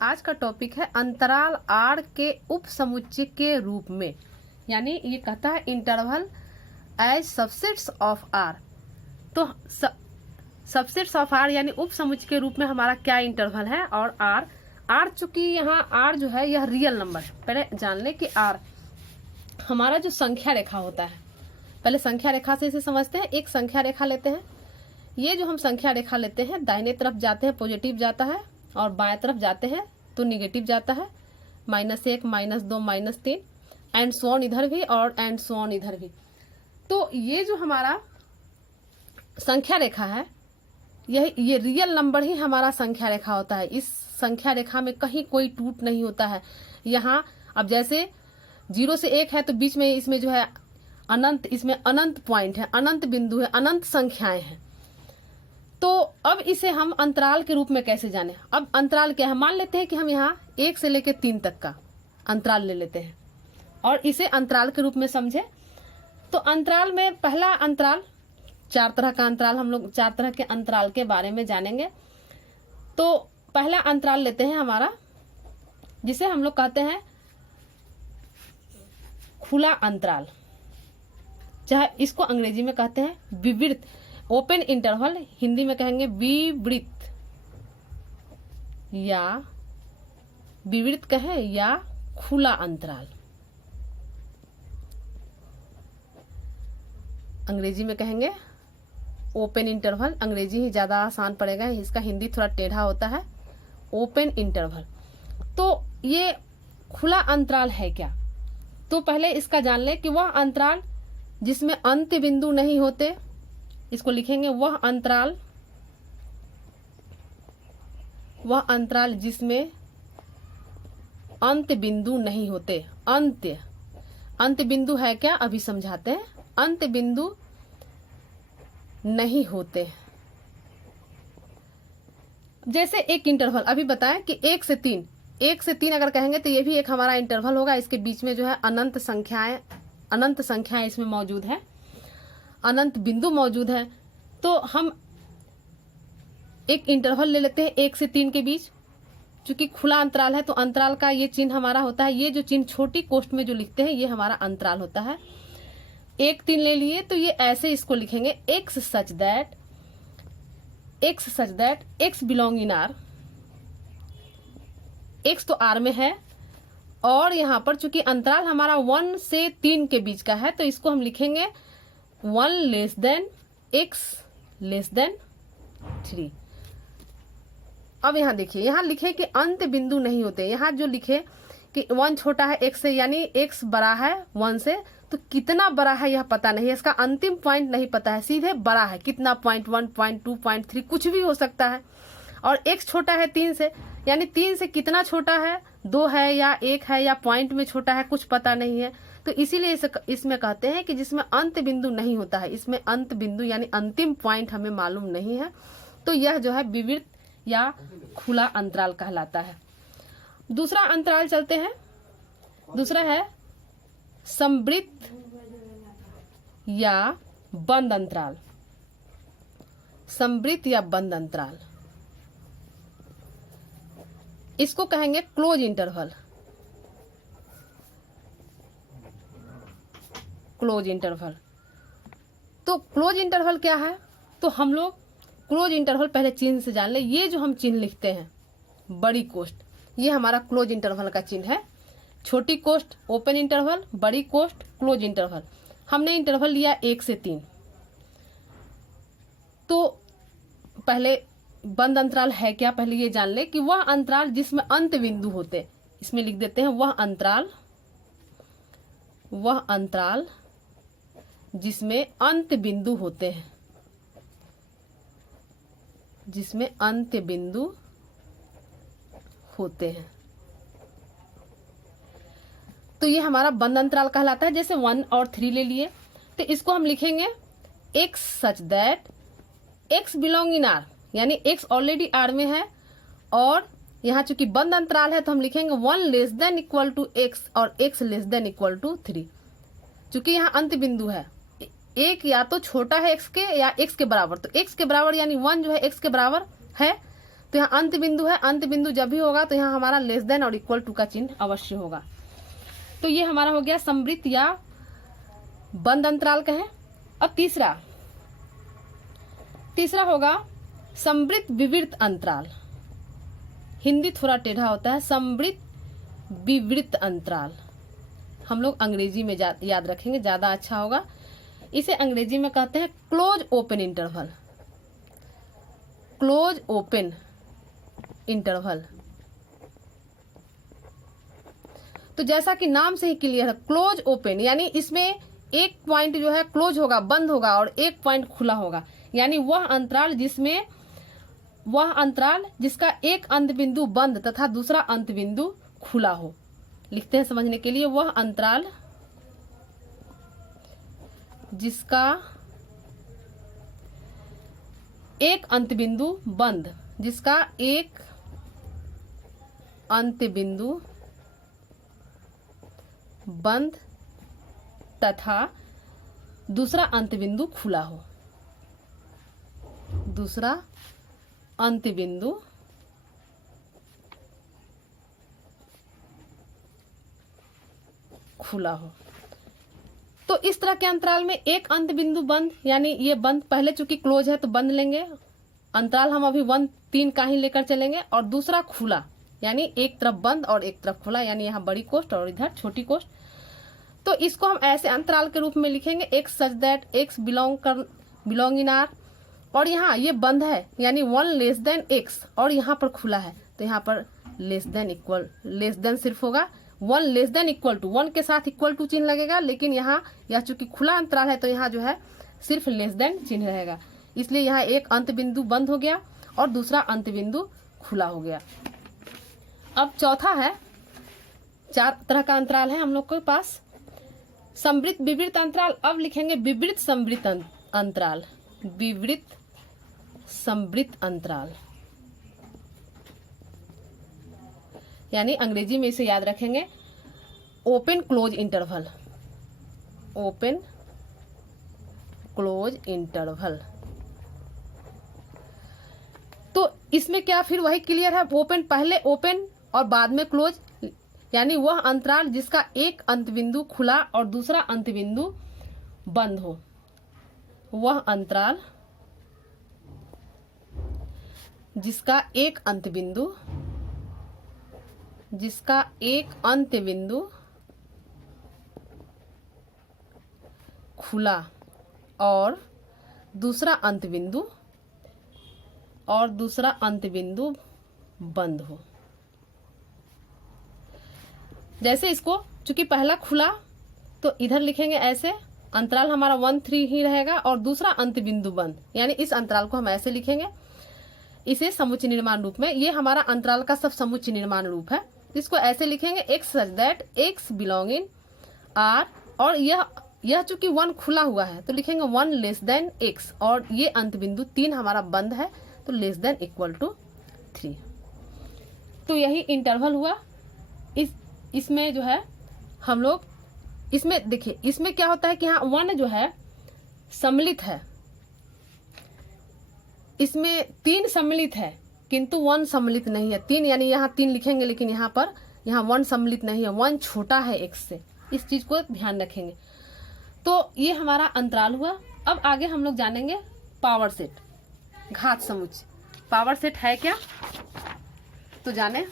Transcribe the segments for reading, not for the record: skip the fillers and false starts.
आज का टॉपिक है अंतराल आर के उप समुच्चय के रूप में, यानी ये कहता है interval as subsets of R. तो सबसेट्स ऑफ आर यानी उप समुच्चय के रूप में हमारा क्या इंटरवल है और आर चूंकि यहाँ आर जो है यह रियल नंबर है। पहले जान ले कि आर हमारा जो संख्या रेखा होता है, पहले संख्या रेखा से इसे समझते हैं। एक संख्या रेखा लेते हैं। ये जो हम संख्या रेखा लेते हैं, दाहिने तरफ जाते हैं पॉजिटिव जाता है और बाएं तरफ जाते हैं तो निगेटिव जाता है। -1, -2, -3 एंड सो ऑन इधर भी और एंड सो ऑन इधर भी। तो ये जो हमारा संख्या रेखा है, ये रियल नंबर ही हमारा संख्या रेखा होता है। इस संख्या रेखा में कहीं कोई टूट नहीं होता है। यहाँ अब जैसे 0 से 1 है तो बीच में इसमें जो है अनंत, इसमें अनंत पॉइंट है, अनंत बिंदु है, अनंत संख्याएं हैं। तो अब इसे हम अंतराल के रूप में कैसे जाने। अब अंतराल क्या है, मान लेते हैं कि हम यहाँ 1 से लेकर 3 तक का अंतराल ले लेते हैं और इसे अंतराल के रूप में समझे। तो अंतराल में पहला अंतराल, 4 तरह का अंतराल, हम लोग 4 तरह के अंतराल के बारे में जानेंगे। तो पहला अंतराल लेते हैं हमारा, जिसे हम लोग कहते हैं खुला अंतराल, चाहे इसको अंग्रेजी में कहते हैं विवृत, ओपन इंटरवल, हिंदी में कहेंगे विवृत या विवृत कहें या खुला अंतराल। अंग्रेजी में कहेंगे ओपन इंटरवल, अंग्रेजी ही ज्यादा आसान पड़ेगा, इसका हिंदी थोड़ा टेढ़ा होता है, ओपन इंटरवल। तो ये खुला अंतराल है क्या, तो पहले इसका जान ले कि वह अंतराल जिसमें अंत्य बिंदु नहीं होते, इसको लिखेंगे वह अंतराल जिसमें अंत्य बिंदु नहीं होते। अंत्य बिंदु है क्या, अभी समझाते हैं। अंत्य बिंदु नहीं होते, जैसे एक इंटरवल अभी बताएं कि 1 से 3 अगर कहेंगे तो ये भी एक हमारा इंटरवल होगा। इसके बीच में जो है अनंत संख्याएं इसमें मौजूद है, अनंत बिंदु मौजूद है। तो हम एक इंटरवल ले लेते हैं 1 से 3 के बीच। चूंकि खुला अंतराल है तो अंतराल का ये चिन्ह हमारा होता है, ये जो चिन्ह छोटी कोष्ठ में जो लिखते हैं ये हमारा अंतराल होता है। 1, 3 ले लिए तो ये ऐसे इसको लिखेंगे x such that x belong in R। x तो R में है और यहाँ पर चूंकि अंतराल हमारा 1 से 3 के बीच का है तो इसको हम लिखेंगे 1 less than x less than 3। अब यहाँ देखिए, यहाँ लिखे कि अंत्य बिंदु नहीं होते। यहाँ जो लिखे कि 1 छोटा है x से, यानी x बड़ा है 1 से, तो कितना बड़ा है यह पता नहीं है, इसका अंतिम पॉइंट नहीं पता है, सीधे बड़ा है कितना, 0.1, 0.2, 0.3 कुछ भी हो सकता है। और x छोटा है 3 से, यानी 3 से कितना छोटा है, 2 है या 1 है या पॉइंट में छोटा है, कुछ पता नहीं है। तो इसीलिए इसमें कहते हैं कि जिसमें अंत बिंदु नहीं होता है, इसमें अंत बिंदु यानी अंतिम पॉइंट हमें मालूम नहीं है, तो यह जो है विवृत या खुला अंतराल कहलाता है। दूसरा अंतराल चलते हैं, दूसरा है संवृत या बंद अंतराल। संवृत या बंद अंतराल, इसको कहेंगे क्लोज इंटरवल। क्लोज इंटरवल, तो क्लोज इंटरवल क्या है, तो हम लोग क्लोज इंटरवल पहले चिन्ह से जान ले। ये जो हम चिन्ह लिखते हैं बड़ी कोष्ठ, ये हमारा क्लोज इंटरवल का चिन्ह है। छोटी कोष्ठ ओपन इंटरवल, बड़ी कोष्ठ क्लोज इंटरवल। हमने इंटरवल लिया 1 से 3। तो पहले बंद अंतराल है क्या, पहले ये जान ले कि वह अंतराल जिसमें अंत बिंदु होते, इसमें लिख देते हैं वह अंतराल जिसमें अंत बिंदु होते हैं, जिसमें अंत बिंदु होते हैं। तो ये हमारा बंद अंतराल कहलाता है। जैसे 1 और 3 ले लिए तो इसको हम लिखेंगे x such that x belong in R, यानी x ऑलरेडी R में है और यहाँ चूंकि बंद अंतराल है तो हम लिखेंगे 1 less than equal to x और x less than equal to 3। चूंकि यहाँ अंत बिंदु है, एक या तो छोटा है x के या x के बराबर, तो x के बराबर यानी 1 जो है x के बराबर है तो यहाँ अंत बिंदु है, अंत बिंदु जब भी होगा तो यहाँ हमारा लेस देन और इक्वल टू का चिन्ह अवश्य होगा। तो ये हमारा हो गया समवृत्त या बंद अंतराल कहें। अब तीसरा होगा समवृत्त विवृत अंतराल। हिंदी थोड़ा टेढ़ा होता है, समवृत्त विवृत अंतराल। हम लोग अंग्रेजी में याद रखेंगे, ज़्यादा अच्छा होगा। इसे अंग्रेजी में कहते हैं close open interval. Close open interval. तो जैसा कि नाम से ही क्लियर है, क्लोज ओपन यानी इसमें एक पॉइंट जो है क्लोज होगा, बंद होगा, और एक पॉइंट खुला होगा। यानी वह अंतराल जिसका एक अंत बिंदु बंद तथा दूसरा अंत बिंदु खुला हो। लिखते हैं समझने के लिए, वह अंतराल जिसका एक अंत बिंदु बंद, जिसका एक अंत बिंदु बंद तथा दूसरा अंत बिंदु खुला हो। दूसरा अंत बिंदु खुला हो। तो इस तरह के अंतराल में एक अंत बिंदु बंद, यानी ये बंद पहले चूंकि क्लोज है तो बंद लेंगे, अंतराल हम अभी 1 3 का ही लेकर चलेंगे। और दूसरा खुला, यानी एक तरफ बंद और एक तरफ खुला, यानी यहाँ बड़ी कोष्ठ और इधर छोटी कोष्ठ। तो इसको हम ऐसे अंतराल के रूप में लिखेंगे, x such that x belong in R। और यहाँ ये बंद है, यानी 1 लेस देन x, और यहाँ पर खुला है तो यहाँ पर लेस देन सिर्फ होगा। 1 लेस देन इक्वल टू, 1 के साथ इक्वल टू चिन्ह लगेगा, लेकिन यहाँ यह चूंकि खुला अंतराल है तो यहाँ जो है सिर्फ लेस देन चिन्ह रहेगा। इसलिए यहाँ एक अंत बिंदु बंद हो गया और दूसरा अंत बिंदु खुला हो गया। अब चौथा है, 4 तरह का अंतराल है हम लोग के पास। समवृत्त विवृत अंतराल। अब लिखेंगे विवृत समवृत्त अंतराल। विवृत समवृत्त अंतराल, यानी अंग्रेजी में इसे याद रखेंगे open close interval. Open close interval. तो इसमें क्या फिर वही क्लियर है, ओपन पहले ओपन और बाद में क्लोज, यानी वह अंतराल जिसका एक अंत बिंदु खुला और दूसरा अंत बिंदु बंद हो। वह अंतराल जिसका एक अंत बिंदु खुला और दूसरा अंत बिंदु बंद हो। जैसे इसको चूंकि पहला खुला तो इधर लिखेंगे ऐसे, अंतराल हमारा 1 3 ही रहेगा और दूसरा अंत बिंदु बंद, यानी इस अंतराल को हम ऐसे लिखेंगे, इसे समुच्चय निर्माण रूप में। ये हमारा अंतराल का सब समुच्चय निर्माण रूप है। इसको ऐसे लिखेंगे x such that x belong in R। और यह चूंकि 1 खुला हुआ है तो लिखेंगे 1 लेस देन x, और ये अंत बिंदु 3 हमारा बंद है तो लेस देन इक्वल टू 3। तो यही इंटरवल हुआ। इसमें जो है हम लोग, इसमें देखिए इसमें क्या होता है कि यहाँ 1 जो है सम्मिलित है, इसमें 3 सम्मिलित है किंतु 1 सम्मिलित नहीं है। 3 यानी यहाँ 3 लिखेंगे, लेकिन यहाँ 1 सम्मिलित नहीं है, 1 छोटा है x से। इस चीज को ध्यान रखेंगे। तो ये हमारा अंतराल हुआ। अब आगे हम लोग जानेंगे पावर सेट, घात समुच्चय। पावर सेट है क्या, तो जाने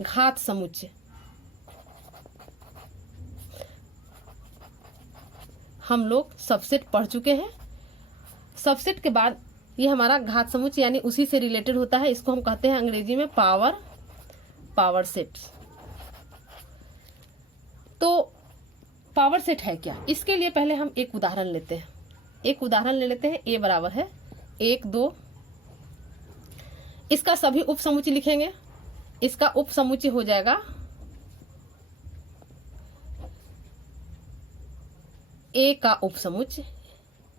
घात समुच्चय। हम लोग सबसेट पढ़ चुके हैं। सबसेट के बाद ये हमारा घात समुच्चय यानी उसी से रिलेटेड होता है। इसको हम कहते हैं अंग्रेजी में पावर सेट। तो पावर सेट है क्या, इसके लिए पहले हम एक उदाहरण लेते हैं। एक उदाहरण ले लेते हैं। a बराबर है 1 2। इसका सभी उप समुच्चय लिखेंगे। इसका उप समुच्चय हो जाएगा a का उप समुच्चय।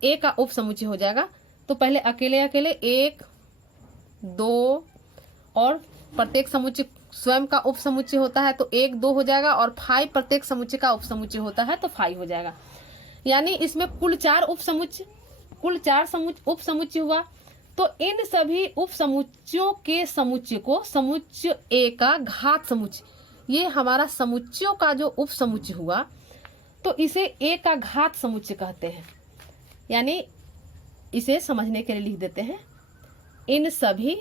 a का उप समुच्चय हो जाएगा तो पहले अकेले 1 2 और प्रत्येक समुच्चय स्वयं का उप समुच्चय होता है तो 1 2 हो जाएगा, और 5 प्रत्येक समुच्चय का उप समुच्चय होता है तो 5 हो जाएगा। यानी इसमें कुल 4 उप समुच्चय उप समुच्चय हुआ। तो इन सभी उप समुच्चयों के समुच्चय को समुच्चय ए का घात समुच्चय, ये हमारा समुच्चयों का जो उप समुच्चय हुआ तो इसे ए का घात समुच्चय कहते हैं। यानी इसे समझने के लिए लिख देते हैं, इन सभी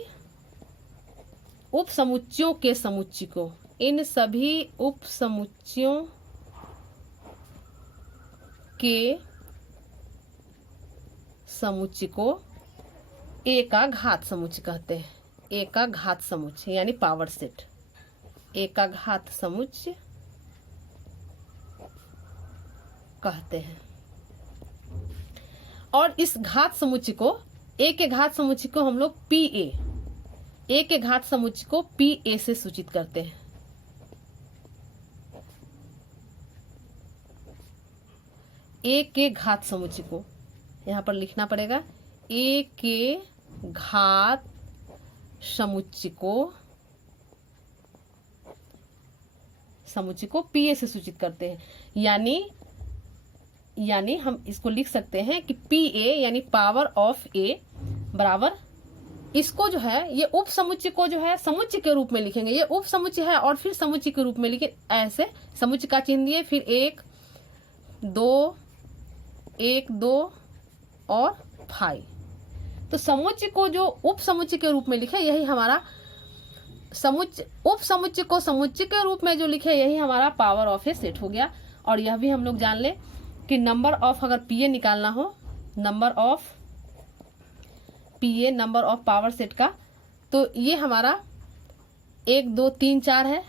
उप समुच्चयों के समुच्चय को, इन सभी उप समुच्चयों के समुच्चय को ए का घात समुच्चय कहते हैं। ए का घात समुच्चय यानी पावर सेट, ए का घात समुच्चय कहते हैं। और इस घात समुच्चय को, ए के घात समुच्चय को हम लोग पी ए के घात समुच्चय को पी ए से सूचित करते हैं। ए के घात समुच्चय को यहां पर लिखना पड़ेगा, ए के घात समुच्चय को पी ए से सूचित करते हैं। यानी हम इसको लिख सकते हैं कि पी ए यानी पावर ऑफ ए बराबर, इसको जो है ये उप समुच्चय को जो है समुच्चय के रूप में लिखेंगे, ये उप समुच्चय है और फिर समुच्चय के रूप में लिखे, ऐसे समुच्चय का चिन्ह दिए, फिर 1 2 और 5। तो समुच्चय को जो उप समुच्चय के रूप में लिखे यही हमारा समुच्चय, उप समुच्चय को समुच्चय के रूप में जो लिखे यही हमारा पावर ऑफ ए सेट हो गया। और यह भी हम लोग जान ले कि नंबर ऑफ, अगर पी ए निकालना हो, number of P A, number of power set का, तो ये हमारा 1 2 3 4 है,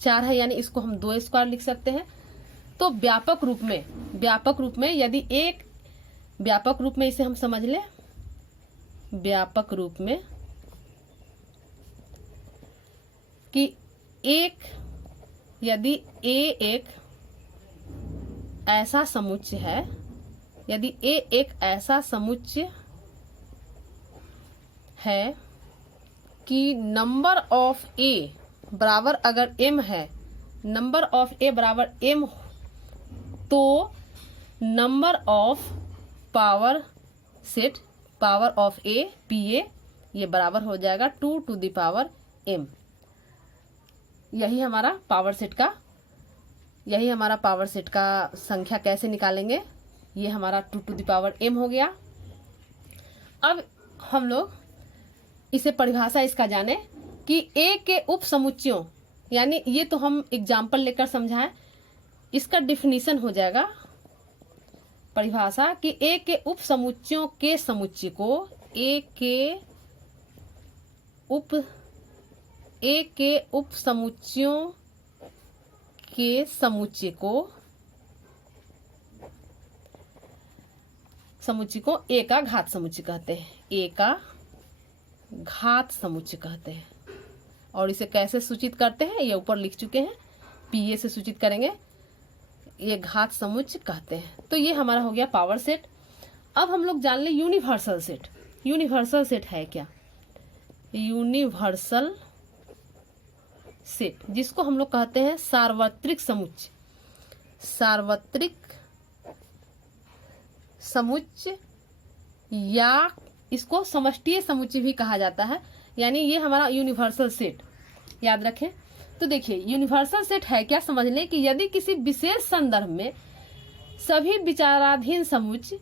4 है, यानी इसको हम 2 स्क्वायर लिख सकते हैं। तो व्यापक रूप में यदि एक व्यापक रूप में इसे हम समझ लें, व्यापक रूप में कि यदि ए एक ऐसा समुच्चय है, यदि ए एक ऐसा समुच्चय है कि नंबर ऑफ ए बराबर अगर m है, नंबर ऑफ ए बराबर m, तो number of power set, power of A P A, ये बराबर हो जाएगा 2 टू द पावर m। यही हमारा पावर सेट का संख्या कैसे निकालेंगे, ये हमारा 2 टू द पावर m हो गया। अब हम लोग इसे परिभाषा इसका जाने कि ए के उप समुच्चयों, यानी ये तो हम एग्जाम्पल लेकर समझाएं, इसका डिफिनीशन हो जाएगा परिभाषा कि ए के उप समुच्चयों के समुच्चय को, ए के उप समुच्चयों के समुच्चय को ए का घात समुच्चय कहते हैं, ए का घात समुच्चय कहते हैं। और इसे कैसे सूचित करते हैं ये ऊपर लिख चुके हैं, पी ए से सूचित करेंगे, ये घात समुच्चय कहते हैं। तो ये हमारा हो गया पावर सेट। अब हम लोग जान ले यूनिवर्सल सेट। यूनिवर्सल सेट है क्या? यूनिवर्सल सेट जिसको हम लोग कहते हैं सार्वत्रिक समुच्चय, सार्वत्रिक समुच्चय या इसको समष्टीय समुच्चय भी कहा जाता है। यानी ये हमारा यूनिवर्सल सेट, याद रखें। तो देखिए यूनिवर्सल सेट है क्या, समझ लें कि यदि किसी विशेष संदर्भ में सभी विचाराधीन समुच्चय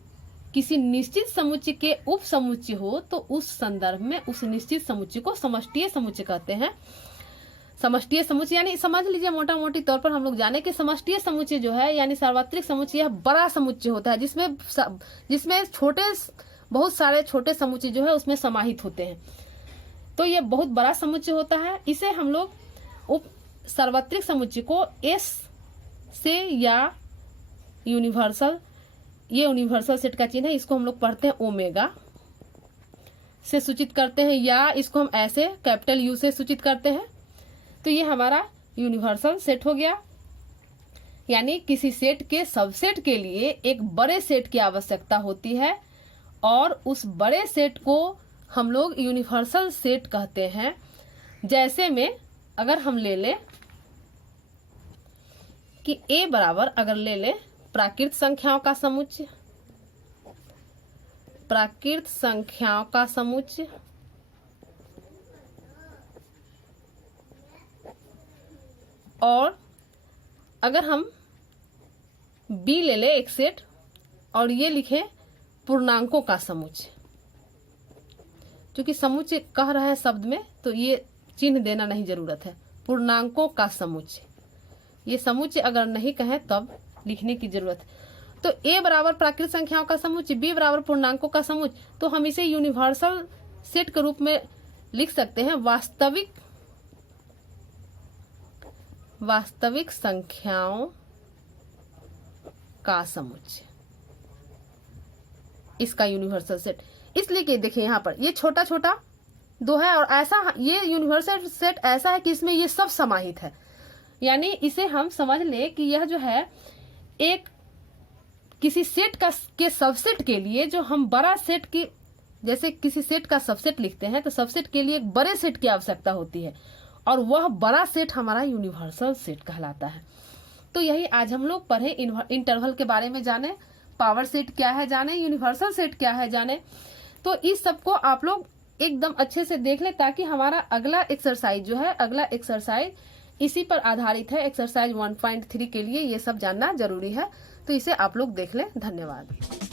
किसी निश्चित समुच्चय के उप समुच्चय हो तो उस संदर्भ में उस निश्चित समुच्चय को समष्टीय समुच्चय कहते हैं। समष्टीय समुच्चय यानी समझ लीजिए मोटा मोटी तौर पर हम लोग जाने कि समष्टीय समुच्चय जो है यानी सार्वत्रिक समुच्चय यह बड़ा समुच्चय होता है जिसमें बहुत सारे छोटे समुच्चय जो है उसमें समाहित होते हैं। तो ये बहुत बड़ा समुच्चय होता है। इसे हम लोग उप सार्वत्रिक समुच्चय को एस से या यूनिवर्सल, ये यूनिवर्सल सेट का चिन्ह है, इसको हम लोग पढ़ते हैं ओमेगा से सूचित करते हैं, या इसको हम ऐसे कैपिटल यू से सूचित करते हैं। तो ये हमारा यूनिवर्सल सेट हो गया। यानी किसी सेट के सबसेट के लिए एक बड़े सेट की आवश्यकता होती है और उस बड़े सेट को हम लोग यूनिवर्सल सेट कहते हैं। जैसे में अगर हम ले लें कि a बराबर अगर ले लें प्राकृत संख्याओं का समुच्चय, प्राकृत संख्याओं का समुच्चय और अगर हम बी ले ले एक सेट और ये लिखें पूर्णांकों का समुच्चय, क्योंकि समुच्चय कह रहा है शब्द में तो ये चिन्ह देना नहीं जरूरत है। पूर्णांकों का समुच्चय, ये समुच्चय अगर नहीं कहें तब लिखने की जरूरत है। तो ए बराबर प्राकृत संख्याओं का समुच्चय, बी बराबर पूर्णांकों का समुच्चय, तो हम इसे यूनिवर्सल सेट के रूप में लिख सकते हैं वास्तविक संख्याओं का समुच्चय, इसका यूनिवर्सल सेट। इसलिए कि देखिए यहाँ पर ये छोटा छोटा दो है और ऐसा ये यूनिवर्सल सेट ऐसा है कि इसमें ये सब समाहित है। यानी इसे हम समझ ले कि यह जो है एक किसी सेट के सबसेट के लिए जो हम बड़ा सेट की, जैसे किसी सेट का सबसेट लिखते हैं तो सबसेट के लिए एक बड़े सेट की आवश्यकता होती है और वह बड़ा सेट हमारा यूनिवर्सल सेट कहलाता है। तो यही आज हम लोग पढ़े, इंटरवल के बारे में जाने, पावर सेट क्या है जाने, यूनिवर्सल सेट क्या है जाने। तो इस सब को आप लोग एकदम अच्छे से देख लें ताकि हमारा अगला एक्सरसाइज जो है, अगला एक्सरसाइज इसी पर आधारित है। एक्सरसाइज 1.3 के लिए ये सब जानना जरूरी है, तो इसे आप लोग देख लें। धन्यवाद।